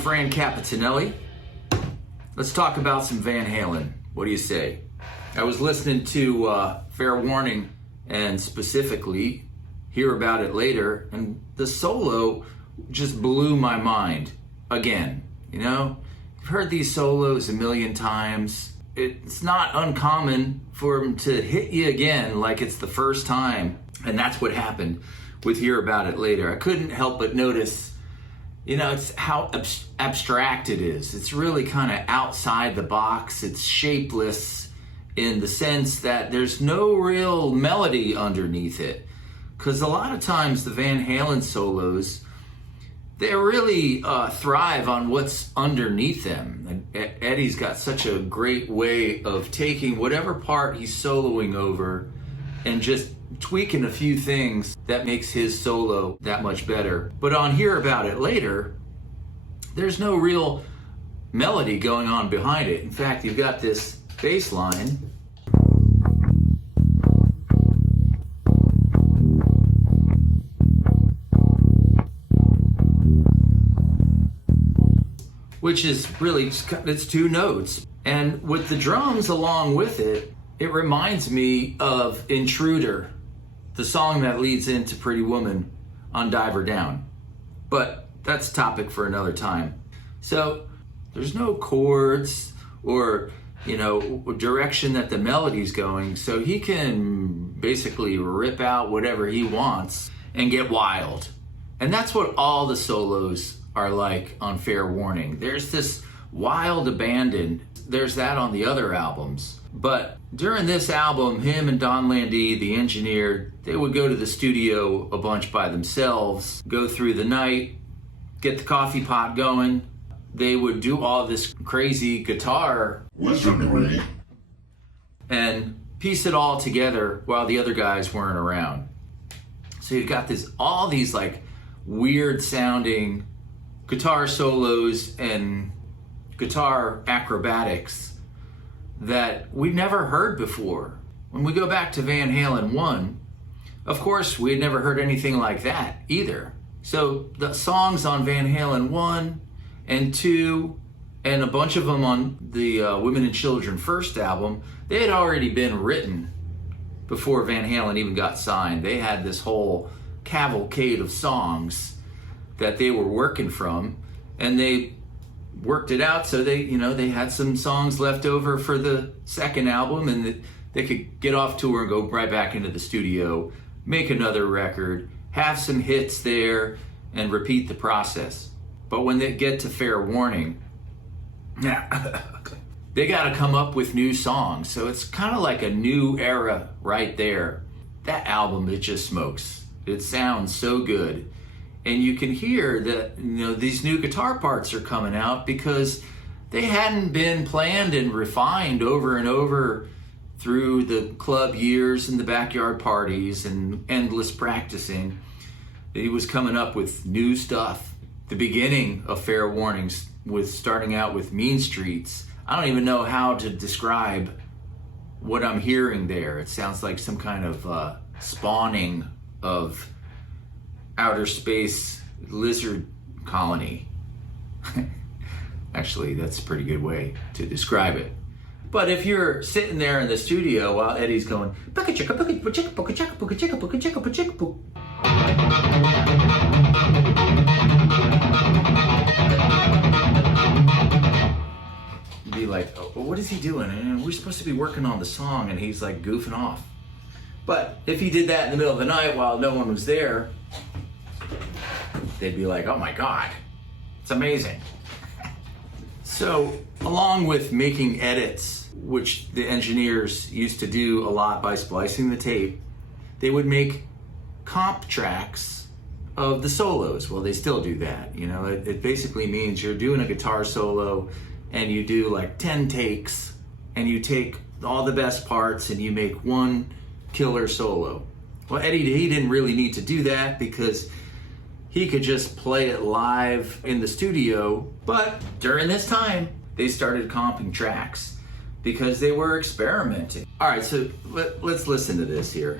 Francapitanelli. Let's talk about some Van Halen. What do you say? I was listening to Fairwarning and specifically Hear About It Later, and the solo just blew my mind again. You know, I've heard these solos a million times. It's not uncommon for them to hit you again like it's the first time, and that's what happened with Hear About It Later. I couldn't help but notice, you know, it's how abstract it is. It's really kind of outside the box. It's shapeless in the sense that there's no real melody underneath it. Because a lot of times the Van Halen solos, they really thrive on what's underneath them. And Eddie's got such a great way of taking whatever part he's soloing over and just tweaking a few things that makes his solo that much better. But on Hear About It Later, there's no real melody going on behind it. In fact, you've got this bass line, which is really, it's two notes. And with the drums along with it, it reminds me of Intruder, the song that leads into Pretty Woman on Diver Down. But that's a topic for another time. So there's no chords or, you know, direction that the melody's going. So he can basically rip out whatever he wants and get wild. And that's what all the solos are like on Fairwarning. There's this wild abandon. There's that on the other albums. But during this album, him and Donnlandee, the engineer, they would go to the studio a bunch by themselves, go through the night, get the coffee pot going. They would do all this crazy guitar wizardry and piece it all together while the other guys weren't around. So you've got all these like weird sounding guitar solos and guitar acrobatics that we'd never heard before. When we go back to Van Halen 1, of course, we had never heard anything like that either. So the songs on Van Halen 1 and 2, and a bunch of them on the Women and Children first album, they had already been written before Van Halen even got signed. They had this whole cavalcade of songs that they were working from, and they worked it out so they had some songs left over for the second album, and they could get off tour and go right back into the studio, make another record, have some hits there, and repeat the process. But when they get to Fairwarning, they got to come up with new songs. So it's kind of like a new era right there. That album, it just smokes. It sounds so good. And you can hear that, you know, these new guitar parts are coming out because they hadn't been planned and refined over and over through the club years and the backyard parties and endless practicing. He was coming up with new stuff. The beginning of Fairwarnings was starting out with Mean Streets. I don't even know how to describe what I'm hearing there. It sounds like some kind of spawning of outer space lizard colony. Actually, that's a pretty good way to describe it. But if you're sitting there in the studio while Eddie's going, be like, oh, what is he doing? And we're supposed to be working on the song, and he's like goofing off. But if he did that in the middle of the night while no one was there, they'd be like, oh my God, it's amazing. So along with making edits, which the engineers used to do a lot by splicing the tape, they would make comp tracks of the solos. Well, they still do that. You know, it basically means you're doing a guitar solo and you do like 10 takes and you take all the best parts and you make one killer solo. Well, Eddie, he didn't really need to do that because he could just play it live in the studio. But during this time, they started comping tracks because they were experimenting. All right, so let's listen to this here.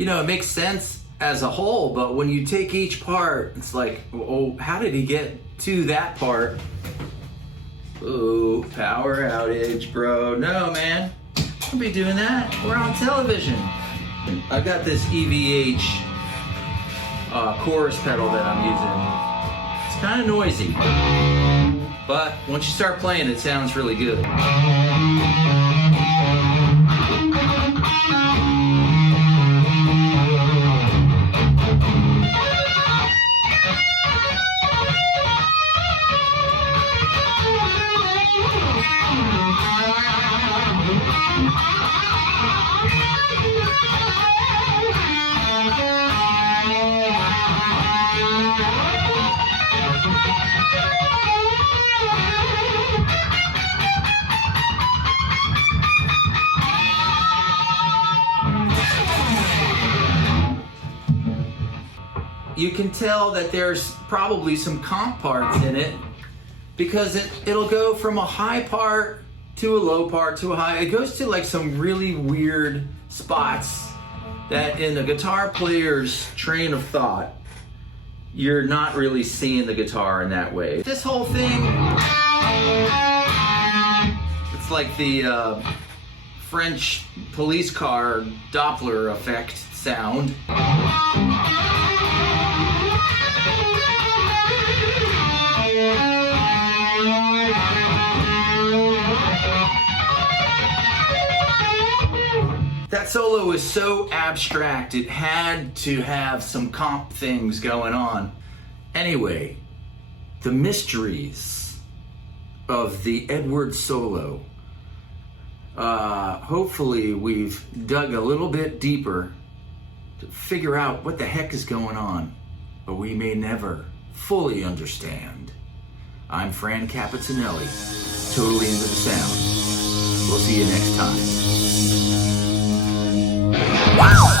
you know, it makes sense as a whole, but when you take each part, it's like, oh, how did he get to that part? Oh, power outage, bro. No, man, don't be doing that. We're on television. I've got this EVH chorus pedal that I'm using. It's kind of noisy, but once you start playing, it sounds really good. You can tell that there's probably some comp parts in it because it'll go from a high part to a low part to a high. It goes to like some really weird spots that in the guitar player's train of thought, you're not really seeing the guitar in that way. This whole thing, it's like the French police car Doppler effect sound. That solo is so abstract, it had to have some comp things going on. Anyway, the mysteries of the Edward solo. Hopefully we've dug a little bit deeper to figure out what the heck is going on, but we may never fully understand. I'm Francapitanelli, totally into the sound. We'll see you next time. Wow!